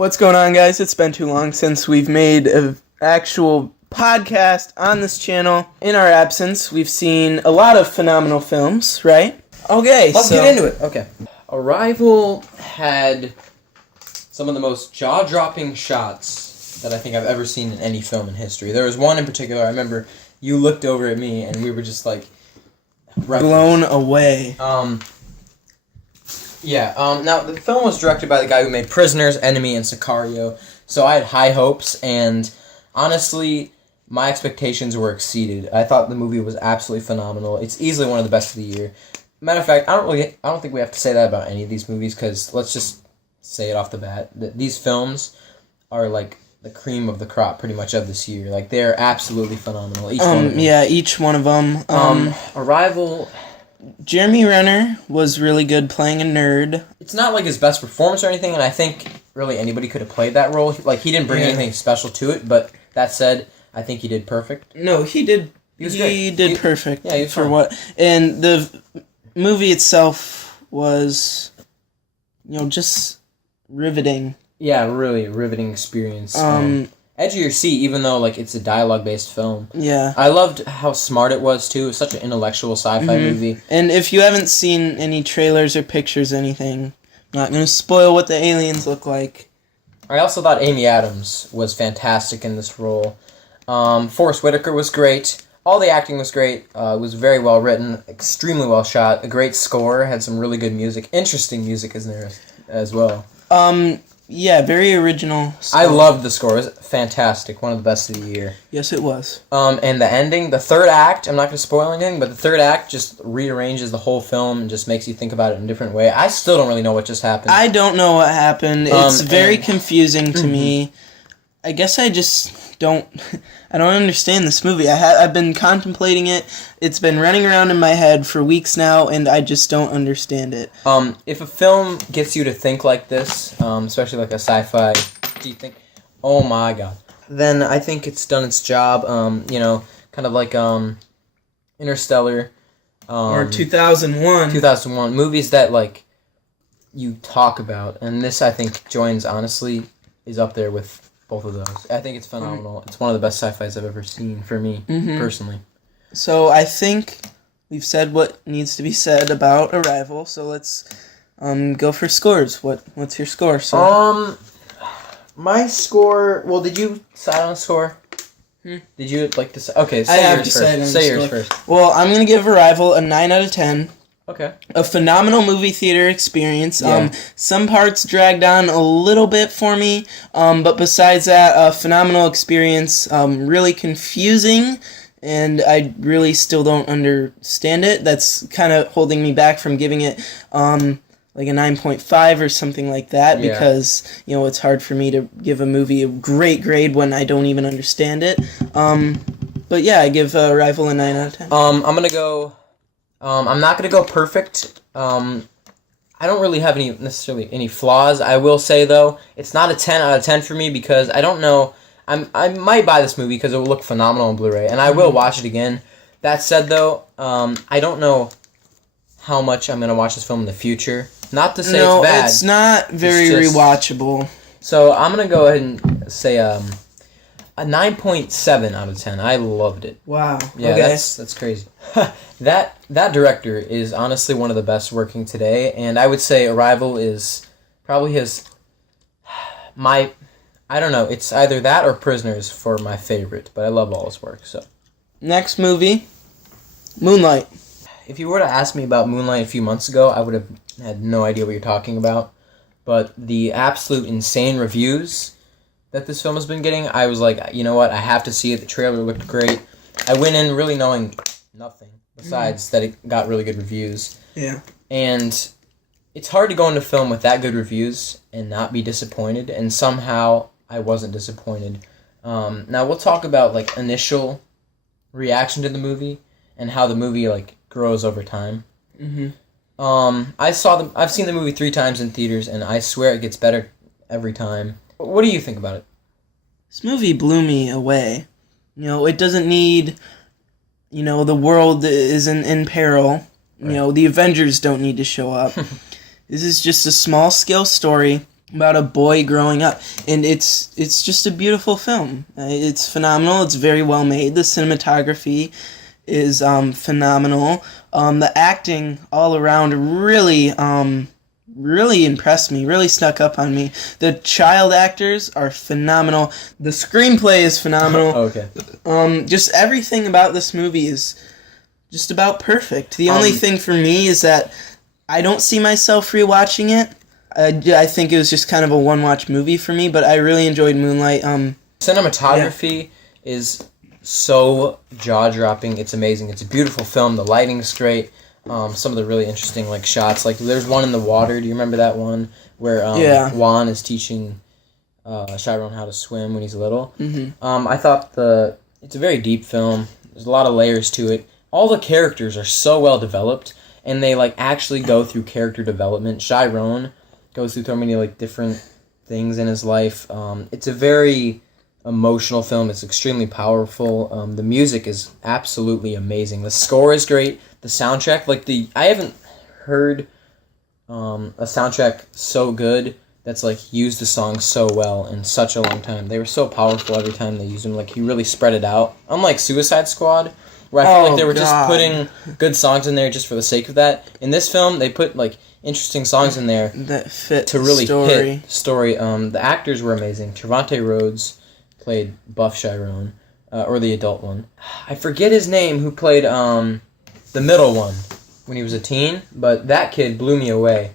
What's going on, guys? It's been too long since we've made an actual podcast on this channel. In our absence, we've seen a lot of phenomenal films, right? Okay, Let's get into it. Okay. Arrival had some of the most jaw-dropping shots that I think I've ever seen in any film in history. There was one in particular, I remember you looked over at me and we were just like... blown away. Now the film was directed by the guy who made Prisoners, Enemy, and Sicario, so I had high hopes, and honestly, my expectations were exceeded. I thought the movie was absolutely phenomenal. It's easily one of the best of the year. Matter of fact, I don't think we have to say that about any of these movies, because let's just say it off the bat. These films are like the cream of the crop, pretty much, of this year. Like, they're absolutely phenomenal. Each one of them. Yeah, each one of them. Arrival... Jeremy Renner was really good playing a nerd. It's not like his best performance or anything, and I think really anybody could have played that role. Like, he didn't bring anything special to it, but that said, I think he did perfect. No, he did. He did perfect. Yeah, he was for fine. what. And the movie itself was, just riveting. Yeah, really riveting experience. Edge of your seat, even though like it's a dialogue-based film. Yeah. I loved how smart it was too. It was such an intellectual sci-fi movie. And if you haven't seen any trailers or pictures, anything, I'm not going to spoil what the aliens look like. I also thought Amy Adams was fantastic in this role. Forrest Whitaker was great. All the acting was great. It was very well written, extremely well shot. A great score, had some really good music. Interesting music is there as well. Yeah, very original score. I loved the score. It was fantastic. One of the best of the year. Yes, it was. And the ending, the third act, I'm not going to spoil anything, but the third act just rearranges the whole film and just makes you think about it in a different way. I still don't really know what just happened. I don't know what happened. It's very confusing to me. I guess I just don't... I don't understand this movie. I've been contemplating it. It's been running around in my head for weeks now, and I just don't understand it. If a film gets you to think like this, especially like a sci-fi, do you think, oh my god, then I think it's done its job. Kind of like Interstellar. Or 2001. 2001. Movies that like you talk about, and this I think honestly is up there with both of those. I think it's phenomenal. It's one of the best sci-fis I've ever seen for me, personally. So I think we've said what needs to be said about Arrival, so let's go for scores. What's your score? So? My score... Well, did you decide on a score? Did you like to say... Okay, say yours first. Say yours first. Well, I'm going to give Arrival a 9 out of 10. Okay. A phenomenal movie theater experience. Yeah. Some parts dragged on a little bit for me, but besides that, a phenomenal experience. Really confusing, and I really still don't understand it. That's kind of holding me back from giving it like a 9.5 or something like that, because it's hard for me to give a movie a great grade when I don't even understand it. But yeah, I give Arrival a 9 out of 10. I'm gonna go. I'm not going to go perfect. I don't really have necessarily any flaws. I will say, though, it's not a 10 out of 10 for me because I don't know. I might buy this movie because it will look phenomenal on Blu-ray, and I will watch it again. That said, though, I don't know how much I'm going to watch this film in the future. Not to say it's bad. No, it's not very rewatchable. So I'm going to go ahead and say a 9.7 out of 10. I loved it. Wow. Yeah, okay. That's crazy. That director is honestly one of the best working today, and I would say Arrival is probably I don't know, it's either that or Prisoners for my favorite, but I love all his work, so. Next movie, Moonlight. If you were to ask me about Moonlight a few months ago, I would have had no idea what you're talking about, but the absolute insane reviews that this film has been getting, I was like, you know what, I have to see it. The trailer looked great. I went in really knowing nothing besides that it got really good reviews. Yeah. And it's hard to go into film with that good reviews and not be disappointed, and somehow I wasn't disappointed. Now we'll talk about like initial reaction to the movie and how the movie like grows over time. I've seen the movie 3 times in theaters, and I swear it gets better every time. What do you think about it? This movie blew me away. It doesn't need, the world is in peril. Right. The Avengers don't need to show up. This is just a small-scale story about a boy growing up, and it's just a beautiful film. It's phenomenal. It's very well made. The cinematography is phenomenal. The acting all around really impressed me, really snuck up on me. The child actors are phenomenal. The screenplay is phenomenal. Okay. Just everything about this movie is just about perfect. The only thing for me is that I don't see myself rewatching it. I think it was just kind of a one-watch movie for me, but I really enjoyed Moonlight. Cinematography is so jaw-dropping. It's amazing. It's a beautiful film. The lighting's great. Some of the really interesting shots. There's one in the water. Do you remember that one where Juan is teaching Chiron how to swim when he's little? Mm-hmm. I thought it's a very deep film. There's a lot of layers to it. All the characters are so well developed, and they actually go through character development. Chiron goes through so many different things in his life. It's a very emotional film. It's extremely powerful. The music is absolutely amazing. The score is great. The soundtrack, I haven't heard a soundtrack so good that's used the song so well in such a long time. They were so powerful every time they used them. He really spread it out. Unlike Suicide Squad, where I feel they were just putting good songs in there just for the sake of that. In this film, they put interesting songs in there that fit to really story. hit story. The actors were amazing. Trevante Rhodes played Buff Chiron, or the adult one. I forget his name, who played the middle one when he was a teen, but that kid blew me away.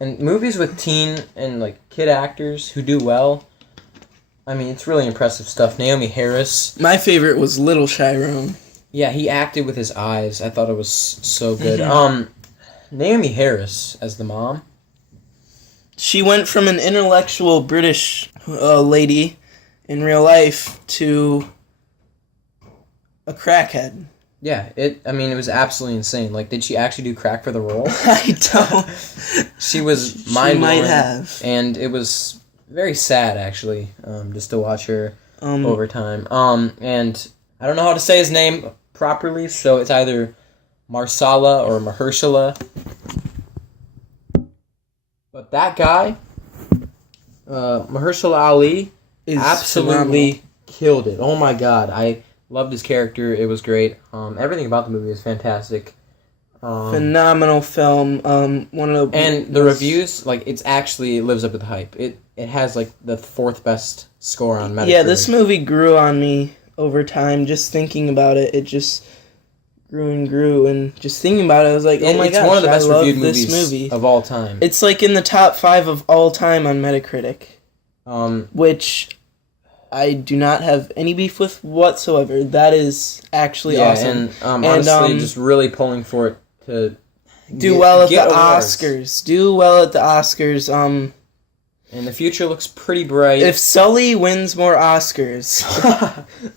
And movies with teen and kid actors who do well, it's really impressive stuff. Naomi Harris. My favorite was Little Chiron. Yeah, he acted with his eyes. I thought it was so good. Naomi Harris as the mom. She went from an intellectual British lady in real life to a crackhead. Yeah, it was absolutely insane. Did she actually do crack for the role? I don't. She was mind-blowing. She might have. And it was very sad, actually, just to watch her over time. And I don't know how to say his name properly, so it's either Marsala or Mahershala. But that guy, Mahershala Ali, is absolutely killed it. Oh my god, I loved his character. It was great. Everything about the movie is fantastic. Phenomenal film. One of the reviews, it actually lives up to the hype. It has the fourth best score on Metacritic. Yeah, this movie grew on me over time. Just thinking about it, it just grew and grew, and just thinking about it, I was like, oh my gosh, it's one of the best I reviewed love movies this movie of all time. It's in the top 5 of all time on Metacritic, which I do not have any beef with whatsoever. That is actually awesome. And honestly, just really pulling for it to do well at the awards. Oscars. Do well at the Oscars. And the future looks pretty bright. If Sully wins more Oscars,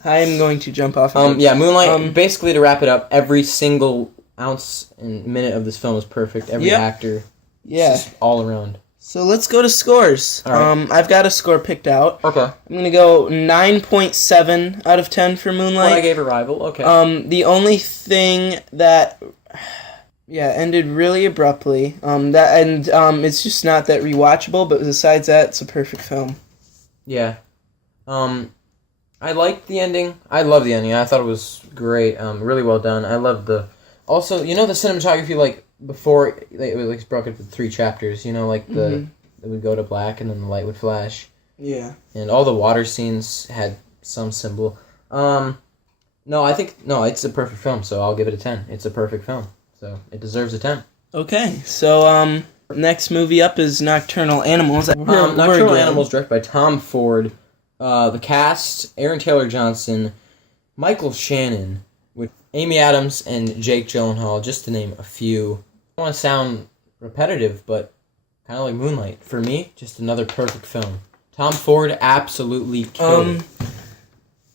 I am going to jump off. Moonlight. Basically, to wrap it up, every single ounce and minute of this film is perfect. Every actor, just all around. So let's go to scores. All right. I've got a score picked out. Okay. I'm gonna go 9.7 out of 10 for Moonlight. What I gave Arrival. Okay. The only thing that ended really abruptly. It's just not that rewatchable, but besides that, it's a perfect film. Yeah. I liked the ending. I love the ending. I thought it was great. Really well done. I loved the cinematography, before it was broken up into 3 chapters, it would go to black and then the light would flash. Yeah. And all the water scenes had some symbol. It's a perfect film, so I'll give it a 10. It's a perfect film. So it deserves a 10. Okay, so next movie up is Nocturnal Animals. Nocturnal Animals, directed by Tom Ford. The cast: Aaron Taylor Johnson, Michael Shannon, with Amy Adams and Jake Gyllenhaal, just to name a few. I don't want to sound repetitive, but kind of like Moonlight. For me, just another perfect film. Tom Ford absolutely killed it.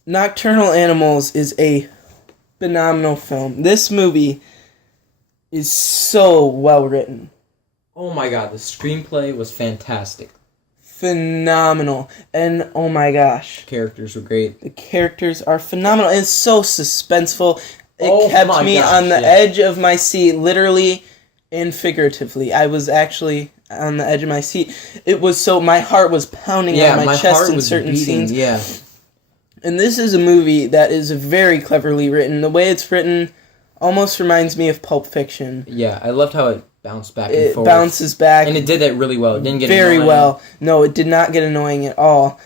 Nocturnal Animals is a phenomenal film. This movie is so well written. Oh my god, the screenplay was fantastic. Phenomenal. And oh my gosh. Characters were great. The characters are phenomenal. It's so suspenseful. It kept me on the edge of my seat, literally and figuratively. I on the edge of my seat. It was so my heart was pounding out of my chest in certain scenes. Yeah. And this is a movie that is very cleverly written. The way it's written almost reminds me of Pulp Fiction. Yeah, I loved how it bounced back and forth. It bounces back. And it did that really well. It didn't get very annoying. well. No, it did not get annoying at all.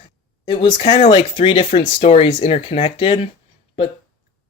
It was kind of like 3 different stories interconnected, but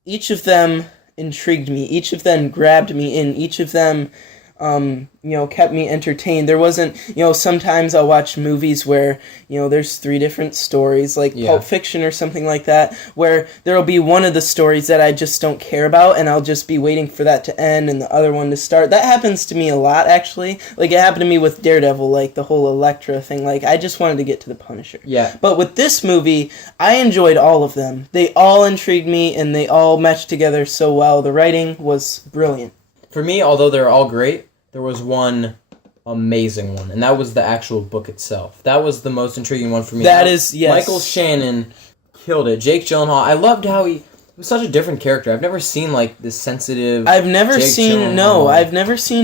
each of them intrigued me. Each of them grabbed me in. Each of them kept me entertained. There wasn't, sometimes I'll watch movies where, there's 3 different stories, like Pulp Fiction or something like that, where there'll be one of the stories that I just don't care about, and I'll just be waiting for that to end and the other one to start. That happens to me a lot, actually. Like, it happened to me with Daredevil, like, the whole Elektra thing. Like, I just wanted to get to the Punisher. Yeah. But with this movie, I enjoyed all of them. They all intrigued me, and they all meshed together so well. The writing was brilliant. For me, although they're all great, there was one amazing one, and that was the actual book itself. That was the most intriguing one for me. Yes. Michael Shannon killed it. Jake Gyllenhaal, I loved how he was such a different character. I've never seen, like, this sensitive I've never Jake seen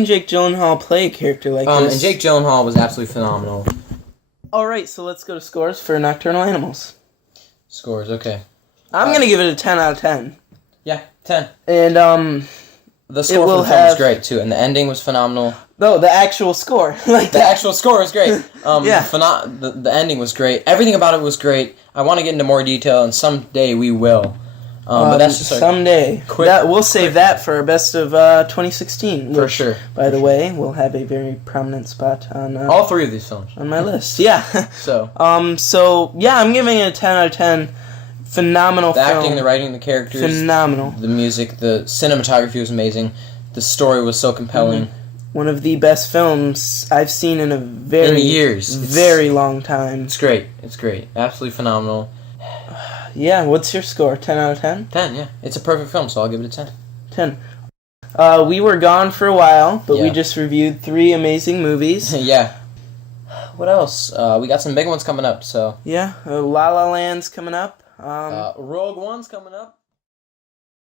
Jake Gyllenhaal play a character like this. And Jake Gyllenhaal was absolutely phenomenal. Alright, so let's go to scores for Nocturnal Animals. Scores, okay. I'm going to give it a 10 out of 10. Yeah, 10. And, the score for the film was great, too, and the ending was phenomenal. No, the actual score. The actual score was great. Yeah. The ending was great. Everything about it was great. I want to get into more detail, and someday we will. But that's just someday. We'll save that for our best of 2016. For sure. By the way, we'll have a very prominent spot on all 3 of these films on my list. Yeah. So I'm giving it a 10 out of 10. Phenomenal film. The acting, the writing, the characters. Phenomenal. The music, the cinematography was amazing. The story was so compelling. One of the best films I've seen in a very long time. It's great. It's great. Absolutely phenomenal. Yeah, what's your score? 10 out of 10? 10, yeah. It's a perfect film, so I'll give it a 10. 10. We were gone for a while, but we just reviewed 3 amazing movies. Yeah. What else? We got some big ones coming up, so. Yeah, La La Land's coming up. Rogue One's coming up.